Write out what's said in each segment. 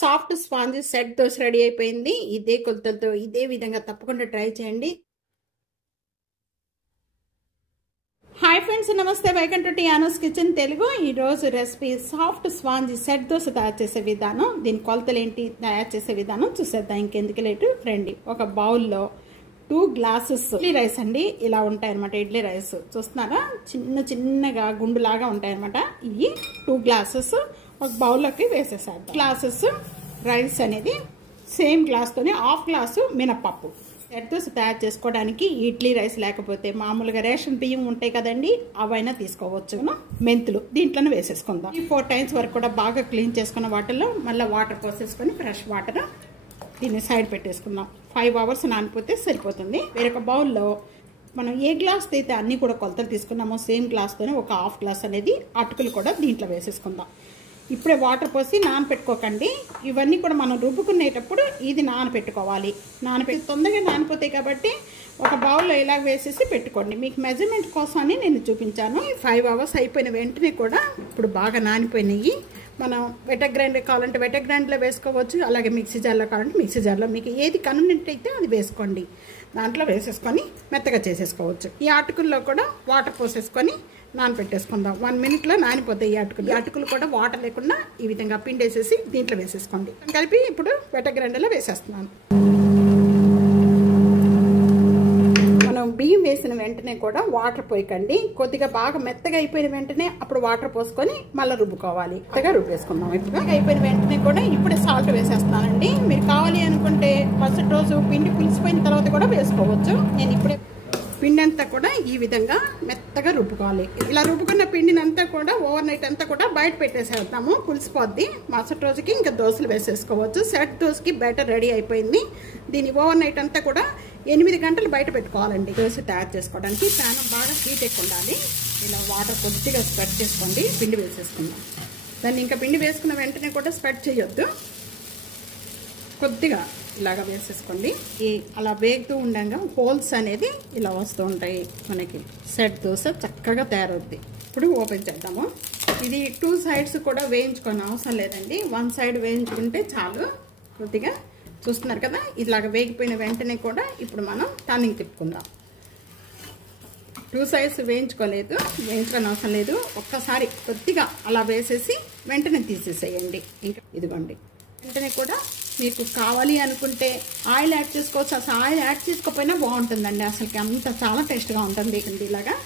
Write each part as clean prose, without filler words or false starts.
Soft sponge set dosa ready అయిపోయింది. ఇదే కొలతలతో ఇదే విధంగా తప్పకుండా ట్రై చేయండి. హాయ్ ఫ్రెండ్స్, నమస్తే. వెల్కమ్ టు టియానోస్ కిచెన్ తెలుగు. ఈరోజు recipe soft sponge set dosa తయారు చేసే విధానం, దీని కొలతలు ఏంటి, తయారు చేసే విధానం చూసేద్దాం. ఇంకెందుకు లేటు రండి. ఒక బౌల్లో 2 గ్లాసెస్ ఇడ్లీ రైస్ అండి. ఇలా ఉంటాయి అనమాట ఇడ్లీ రైస్. చూస్తున్నారా, చిన్నగా గుండులాగా ఉంటాయి అనమాట. ఇవి 2 గ్లాసెస్ ఒక బౌల్లోకి వేసేసారు. గ్లాసెస్ రైస్ అనేది సేమ్ గ్లాస్తోనే హాఫ్ గ్లాసు మినపప్పు. సెట్ దోశ తయారు చేసుకోవడానికి ఇడ్లీ రైస్ లేకపోతే మామూలుగా రేషన్ బియ్యం ఉంటాయి కదండి, అవైనా తీసుకోవచ్చు. మెంతులు దీంట్లోనే వేసేసుకుందాం. 4 టైమ్స్ వరకు కూడా బాగా క్లీన్ చేసుకున్న వాటర్లో మళ్ళీ వాటర్ పోసేసుకొని ఫ్రెష్ వాటర్ దీన్ని సైడ్ పెట్టేసుకుందాం. 5 అవర్స్ నానిపోతే సరిపోతుంది. వేరొక బౌల్లో మనం ఏ గ్లాస్ అయితే అన్ని కూడా కొలతలు తీసుకున్నామో సేమ్ గ్లాస్తోనే ఒక హాఫ్ గ్లాస్ అనేది అటుకులు కూడా దీంట్లో వేసేసుకుందాం. ఇప్పుడే వాటర్ పోసి నానపెట్టుకోకండి. ఇవన్నీ కూడా మనం రుబ్బుకునేటప్పుడు ఇది నానపెట్టుకోవాలి. తొందరగా నానిపోతాయి కాబట్టి ఒక బౌల్లో ఇలా వేసేసి పెట్టుకోండి. మీకు మెజర్మెంట్ కోసమని నేను చూపించాను. 5 అవర్స్ అయిపోయిన వెంటనే కూడా ఇప్పుడు బాగా నానిపోయినాయి. మనం వెటర్ గ్రైండర్ కావాలంటే వెటర్ గ్రైండర్లో వేసుకోవచ్చు, అలాగే మిక్సీ జార్లో కావాలంటే మిక్సీ జార్లో, మీకు ఏది కన్వీనియంట్ అయితే అది వేసుకోండి. దాంట్లో వేసేసుకొని మెత్తగా చేసేసుకోవచ్చు. ఈ అటుకుల్లో కూడా వాటర్ పోసేసుకొని నానపెట్టేసుకుందాం. 1 మినిట్లో నానిపోతాయి ఈ అటుకులు. ఈ అటుకులు కూడా వాటర్ లేకుండా ఈ విధంగా పిండేసేసి దీంట్లో వేసేసుకోండి. కలిపి ఇప్పుడు వెటర్ గ్రైండర్లో వేసేస్తున్నాను. మనం బియ్యం వేసిన వెంటనే కూడా వాటర్ పోయకండి. కొద్దిగా బాగా మెత్తగా అయిపోయిన వెంటనే అప్పుడు వాటర్ పోసుకొని మళ్ళీ రుబ్బుకోవాలి. మెత్తగా రుబ్బేసుకుందాం. ఇప్పుడు అయిపోయిన వెంటనే కూడా ఇప్పుడే సాల్ట్ వేసేస్తున్నానండి. మీరు కావాలి అనుకుంటే ఫస్ట్ రోజు పిండి పులిసిపోయిన తర్వాత కూడా వేసుకోవచ్చు. నేను ఇప్పుడే పిండి అంతా కూడా ఈ విధంగా మెత్తగా రుబ్బుకోవాలి. ఇలా రుబ్బుకున్న పిండిని అంతా కూడా ఓవర్ నైట్ అంతా కూడా బయట పెట్టేసేద్దాము, పులిసిపోద్ది. మరుసటి రోజుకి ఇంకా దోశలు వేసేసుకోవచ్చు. సెట్ దోశకి బ్యాటర్ రెడీ అయిపోయింది. దీన్ని ఓవర్ నైట్ అంతా కూడా 8 గంటలు బయట పెట్టుకోవాలండి. దోశ తయారు చేసుకోవడానికి ప్యాన్ బాగా హీట్ ఎక్కువ ఉండాలి. ఇలా వాటర్ కొద్దిగా స్ప్రెడ్ చేసుకోండి. పిండి వేసేసుకుందాం. దాన్ని ఇంకా పిండి వేసుకున్న వెంటనే కూడా స్ప్రెడ్ చేయొద్దు. కొద్దిగా ఇలాగా వేసేసుకోండి. అలా వేగుతూ ఉండగా హోల్స్ అనేది ఇలా వస్తూ ఉంటాయి. మనకి సెట్ దోశ చక్కగా తయారవుద్ది. ఇప్పుడు ఓపెన్ చేద్దాము. ఇది 2 సైడ్స్ కూడా వేయించుకొని అవసరం లేదండి, 1 సైడ్ వేయించుకుంటే చాలు. కొద్దిగా చూస్తున్నారు కదా, ఇలాగ వేగిపోయిన వెంటనే కూడా ఇప్పుడు మనం టర్నింగ్ తిప్పుకుందాం. 2 సైడ్స్ వేయించుకోలేదు, వేయించుకొని అవసరం లేదు. ఒక్కసారి కొద్దిగా అలా వేసేసి వెంటనే తీసేసేయండి. ఇంకా ఇదిగోండి, వెంటనే కూడా మీకు కావాలి అనుకుంటే ఆయిల్ యాడ్ చేసుకోవచ్చు. అసలు ఆయిల్ యాడ్ చేసుకోకపోయినా బాగుంటుందండి. అసలుకి అంత చాలా టేస్ట్గా ఉంటుంది. ఇలాగా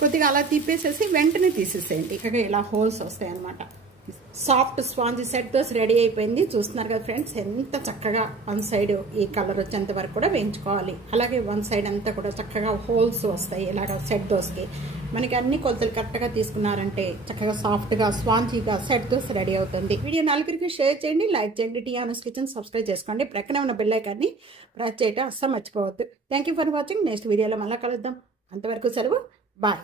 కొద్దిగా అలా తిప్పేసేసి వెంటనే తీసేసేయండి. ఇక ఇలా హోల్స్ వస్తాయి అన్నమాట. Soft sponge set dosa ready అయిపోయింది. చూస్తున్నారు కదా ఫ్రెండ్స్, ఎంత చక్కగా 1 సైడ్ ఈ కలర్ వచ్చేంత వరకు కూడా వేయించుకోవాలి. అలాగే 1 సైడ్ అంతా కూడా చక్కగా హోల్స్ వస్తాయి. ఇలాగ సెట్ దోశకి మనకి అన్ని కొలతలు కరెక్ట్గా తీసుకున్నారంటే చక్కగా సాఫ్ట్గా స్పాంజీగా సెట్ దోశ రెడీ అవుతుంది. వీడియో నలుగురికి షేర్ చేయండి, లైక్ చేయండి. టియానోస్ కిచెన్ సబ్స్క్రైబ్ చేసుకోండి. ప్రక్కనే ఉన్న బెల్ ఐకాన్ని ప్రెస్ చేయడం అస్సలు మర్చిపోవద్దు. Thank you for watching. Next వీడియోలో మళ్ళీ కలుద్దాం. అంతవరకు సెలవు. బాయ్.